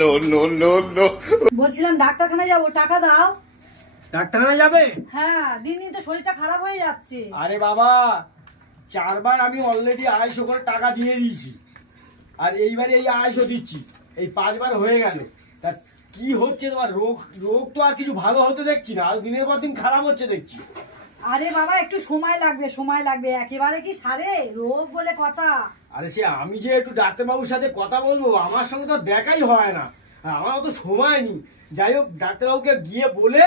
No no no no. বলছিলাম ডাক্তারখানায় যাবো, টাকা দাও। ডাক্তারখানায় যাবে? হ্যাঁ, দিন দিন তো শরীরটা খারাপ হয়ে যাচ্ছে। আরে বাবা, 4 বার আমি অলরেডি 250 করে টাকা দিয়ে দিয়েছি, আর এইবারে এই 250 দিচ্ছি, এই 5 বার হয়ে গেল। তা কি হচ্ছে তোমার? রোগ রোগ তো আর কিছু ভালো হতে দেখছি না, আর দিনের পর দিন খারাপ হচ্ছে দেখছি। আরে বাবা, একটু সময় লাগবে, সময় লাগবে, একেবারে কি সারে রোগ বলে কথা। আরে সে আমি যে একটু ডাক্তারবাবুর সাথে কথা বলবো, আমার সঙ্গে তো দেখাই হয় না, আর আমার অত সময় নেই। যাই হোক, ডাক্তারবাবুকে গিয়ে বলে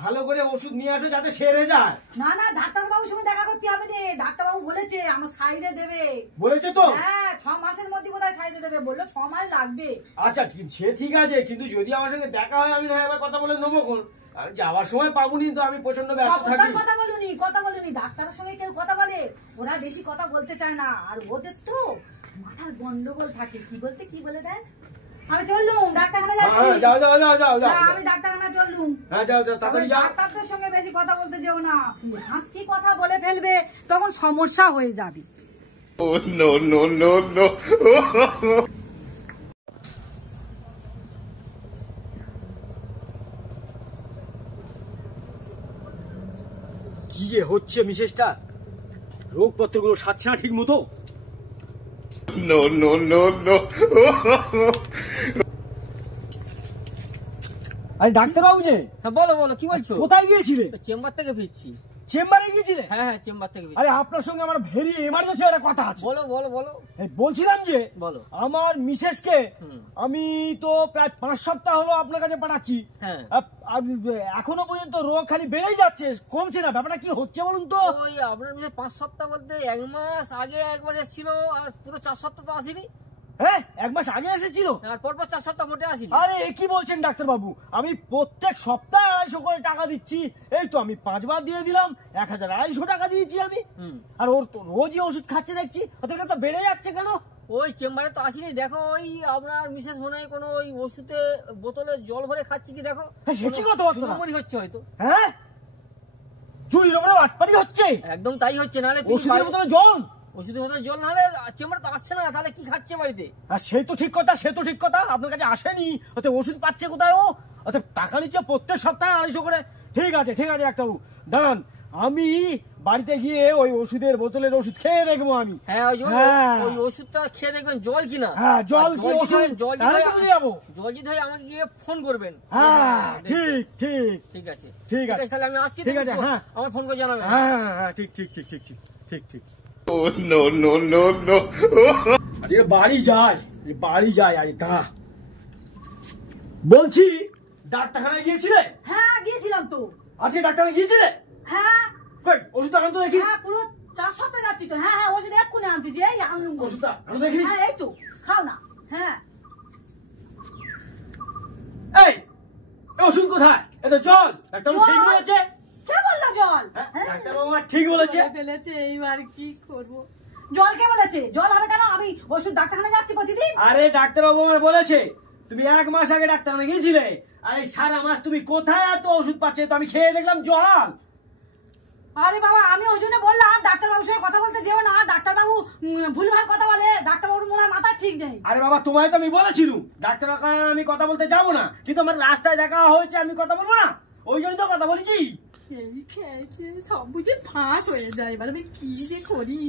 ভালো করে ওষুধ নিয়ে আসো যাতে সেরে যায়। না না, ডাক্তারবাবুর সঙ্গে দেখা করতে হবে রে, ডাক্তারবাবু বলেছে আমার সাইডে দেবে। বলেছে তো? হ্যাঁ, 6 মাসের মধ্যে বোধহয় সাইডে দেবে, বললো 6 মাস লাগবে। আচ্ছা, সে ঠিক আছে, কিন্তু যদি আমার সঙ্গে দেখা হয় আমি না এবার কথা বলে নেবো কোন, আর যাওয়ার সময় পাবনি তো, আমি প্রচন্ড ব্যস্ত থাকি। কথা বলুনি, কথা বলুনি, ডাক্তারের সঙ্গে কেউ কথা বলে, ওরা বেশি কথা বলতে চায় না, আর ওদের তো মাথার গন্ডগোল থাকে, কি বলতে কি বলে দেয়। আমি চললুম, ডাক্তারখানা যাচ্ছি। যাও যাও যাও যাও যাও। আমি ডাক্তারখানা চললুম। হ্যাঁ যাও যাও, তাড়াতাড়ি যাও। ডাক্তারদের সঙ্গে বেশি কথা বলতে যেও না, হাঁস কি কথা বলে ফেলবে, তখন সমস্যা হয়ে যাবে। No no no no. কি যে হচ্ছে মিসেসটা, রোগপত্রগুলো সারছে না ঠিক মতো। No no no no. আরে ডাক্তারবাবু যে, হ্যাঁ বলো বলো, কি বলছো? কোথায় গিয়েছিলে? চেম্বার থেকে ফিরছি। চেম্বারে গিয়েছিলে? হ্যাঁ হ্যাঁ, চেম্বার থেকে ফিরছি। আরে আপনার সঙ্গে আমার ভেরি এমার্জেন্সি একটা কথা আছে। বলো বলো বলো এই বলছিলাম যে, বলো। আমার মিসেসকে আমি তো প্রায় 5 সপ্তাহ হলো আপনার কাছে পাঠাচ্ছি, হ্যাঁ। এখনো পর্যন্ত রোগ খালি বেড়েই যাচ্ছে, কমছে না। ব্যাপারটা কি হচ্ছে বলুন তো? ওই আপনার 5 সপ্তাহ বলতে 1 মাস আগে একবার এসেছিল, আর পুরো 4 সপ্তাহ তো আসেনি। হ্যাঁ, 1 মাস আগে এসেছিল, আর পরপর 4 সপ্তাহ মোটে আসেনি। আরে কি বলছেন ডাক্তারবাবু? আমি প্রত্যেক সপ্তাহে 250 করে টাকা দিচ্ছি, এই তো আমি 5 বার দিয়ে দিলাম, 1250 টাকা দিয়েছি আমি। আর ওর তো রোজই ওষুধ খাচ্ছে দেখছি, অতটা বেড়ে যাচ্ছে কেন? ওই চেম্বারে তো আসেনি, দেখো ওই আপনার মিসেস মনে হয় কোনো ওই ওষুধে বোতলে জল ভরে খাচ্ছে কি দেখো। সে কি কথা চুরি হচ্ছে হয়তো। হ্যাঁ, চুরি রোগের আটপাটি হচ্ছে, একদম তাই হচ্ছে, নাহলে ওষুধের বোতলে জল, ওষুধের বোতলে জল নাহলে চেম্বারে তো আসছে না, তাহলে কি খাচ্ছে বাড়িতে? আর সে তো ঠিক কথা, সে তো ঠিক কথা, আপনার কাছে আসেনি, অত ওষুধ পাচ্ছে কোথায় ও? অত টাকা নিচ্ছে প্রত্যেক সপ্তাহে 250 করে। ঠিক আছে ঠিক আছে ডাক্তারবাবু, দাঁড়ান, আমি বাড়িতে গিয়ে ওই ওষুধের বোতলের ওষুধ খেয়ে দেখবো আমি। হ্যাঁ, ওই ওষুধটা খেয়ে দেখবেন জল কিনা। হ্যাঁ, জল কি ওষুধ? জল যদি হয় আমাকে গিয়ে ফোন করবেন। হ্যাঁ, ঠিক ঠিক ঠিক আছে ঠিক আছে, তাহলে আমি আসছি। ঠিক আছে, হ্যাঁ আমার ফোন করে জানাবেন। হ্যাঁ হ্যাঁ, ঠিক ঠিক ঠিক ঠিক ঠিক ঠিক ঠিক। No no no no. আরে বাড়ি যায়, বাড়ি যায়। আরে দাঁড়া, বলছি ডাক্তারখানায় গিয়েছিলে? হ্যাঁ, গিয়েছিলাম তো। আজকে ডাক্তারখানায় গিয়েছিলে? হ্যাঁ। কই ওষুধ আনো তো দেখি। হ্যাঁ, পুরো 4 সপ্তাহ যাচ্ছি তো। হ্যাঁ হ্যাঁ, ওষুধ এক্ষুনি আনতেছি, এই আনলুম। ওষুধটা আনো দেখি। হ্যাঁ, এই তো খাও না। হ্যাঁ, এই ওষুধ কোথায়? এটা জল। ডাক্তারবাবু ঠিক বলেছে। কে বললো জল? ডাক্তারবাবু ঠিক বলেছে। ফেলেছে, এইবার কি করব? জল কে বলেছে? জল হবে কেন? আমি ওষুধ ডাক্তারখানা যাচ্ছি প্রতিদিন। আরে ডাক্তারবাবু আমার বলেছে, তুমি 1 মাস আগে ডাক্তারখানা গিয়েছিলে, আর এই সারা মাস তুমি কোথায় এত ওষুধ পাচ্ছে? তো আমি খেয়ে দেখলাম জল। আরে বাবা, আমি ওই জন্য বললাম ডাক্তারবাবুর সঙ্গে কথা বলতে যেও না, ডাক্তারবাবু ভুলভাল কথা বলে, ডাক্তারবাবুর মনে হয় মাথা ঠিক নেই। আরে বাবা, তোমায় তো আমি বলেছিলাম ডাক্তারখানায় আমি কথা বলতে যাবো না, কিন্তু আমার রাস্তায় দেখা হয়েছে, আমি কথা বলবো না, ওই জন্য তো কথা বলেছি। খেয়েছে সব বুঝে ফাঁস হয়ে যায়, এবার আমি কি যে করি।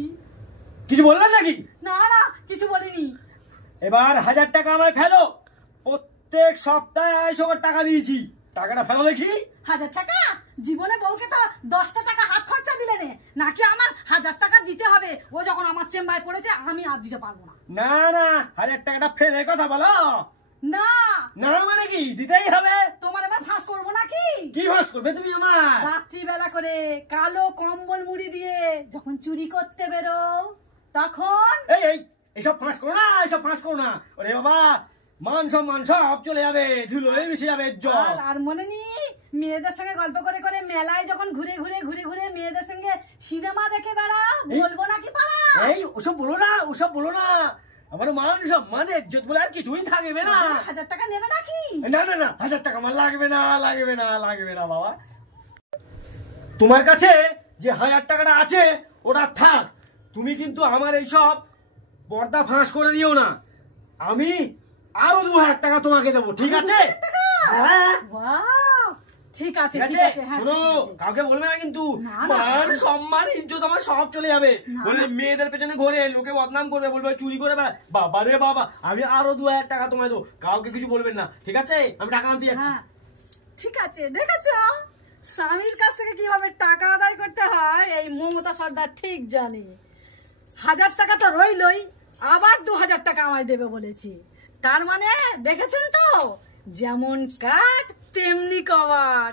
কিছু বললেন নাকি? না না, কিছু বলিনি। এবার 1000 টাকা আমায় ফেলো, প্রত্যেক সপ্তাহে 250 করে টাকা দিয়েছি, টাকাটা ফেলো দেখি। 1000 টাকা? জীবনে বউকে তো 10টা টাকা হাত খরচা দিলে নাকি আমার 1000 টাকা দিতে হবে? ও যখন আমার চেম্বারে পড়েছে, আমি আর দিতে পারবো না। না না, 1000 টাকাটা ফেলে কথা বলো না না, মানে কি দিতেই হবে? তোমার এবার ফাঁস করবো নাকি? কি ভাস করবে তুমি আমার? রাত্রিবেলা করে কালো কম্বল মুড়ি দিয়ে যখন চুরি করতে বেরো, তখন এই এই এসব ফাঁস করো না, এসব ফাঁস করো না। ওরে বাবা, মান সম্মান সব চলে যাবে, ধুলোয় মিশে যাবে জল। আর মনে নি মেয়েদের সঙ্গে গল্প করে করে মেলায় যখন ঘুরে ঘুরে ঘুরে ঘুরে মেয়েদের সঙ্গে সিনেমা দেখে বেড়া, বলবো নাকি পাড়া? এই ওসব বলো না, ওসব বলো না, আমার মান সম্মান ইজ্জত বলে আর কিছুই থাকবে না। 1000 টাকা নেবে নাকি? না না না, 1000 টাকা আমার লাগবে না, লাগবে না, লাগবে না বাবা। তোমার কাছে যে 1000 টাকাটা আছে ওটা থাক, তুমি কিন্তু আমার এইসব পর্দা ফাঁস করে দিও না। আমি আরো 2000 টাকা তোমাকে দেবো, ঠিক আছে? হ্যাঁ বাহ, ঠিক আছে ঠিক ঠিক আছে, আছে, হ্যাঁ শোনো ঠিক আছে। কাউকে বলবে না কিন্তু। না, না, মান না। সম্মান ইজ্জত আমার সব চলে যাবে। না, বলে না। মেয়েদের পেছনে ঘোরে, লোকে বদনাম করবে, বলবে চুরি করে বেড়ায়। বাবা রে বাবা, আমি আরো 2000 টাকা তোমায় দেবো, কাউকে কিছু বলবেন না, ঠিক আছে? আমি টাকা আনতে যাচ্ছি। হ্যাঁ ঠিক আছে, দেখেছো স্বামীর কাছ থেকে কিভাবে টাকা আদায় করতে হয় এই মমতা সর্দার ঠিক জানি। 1000 টাকা তো রইলই, আবার 2000 টাকা আমায় দেবে বলেছি। তার মানে দেখেছেন তো, যেমন কাঠ তেমনি কবাট।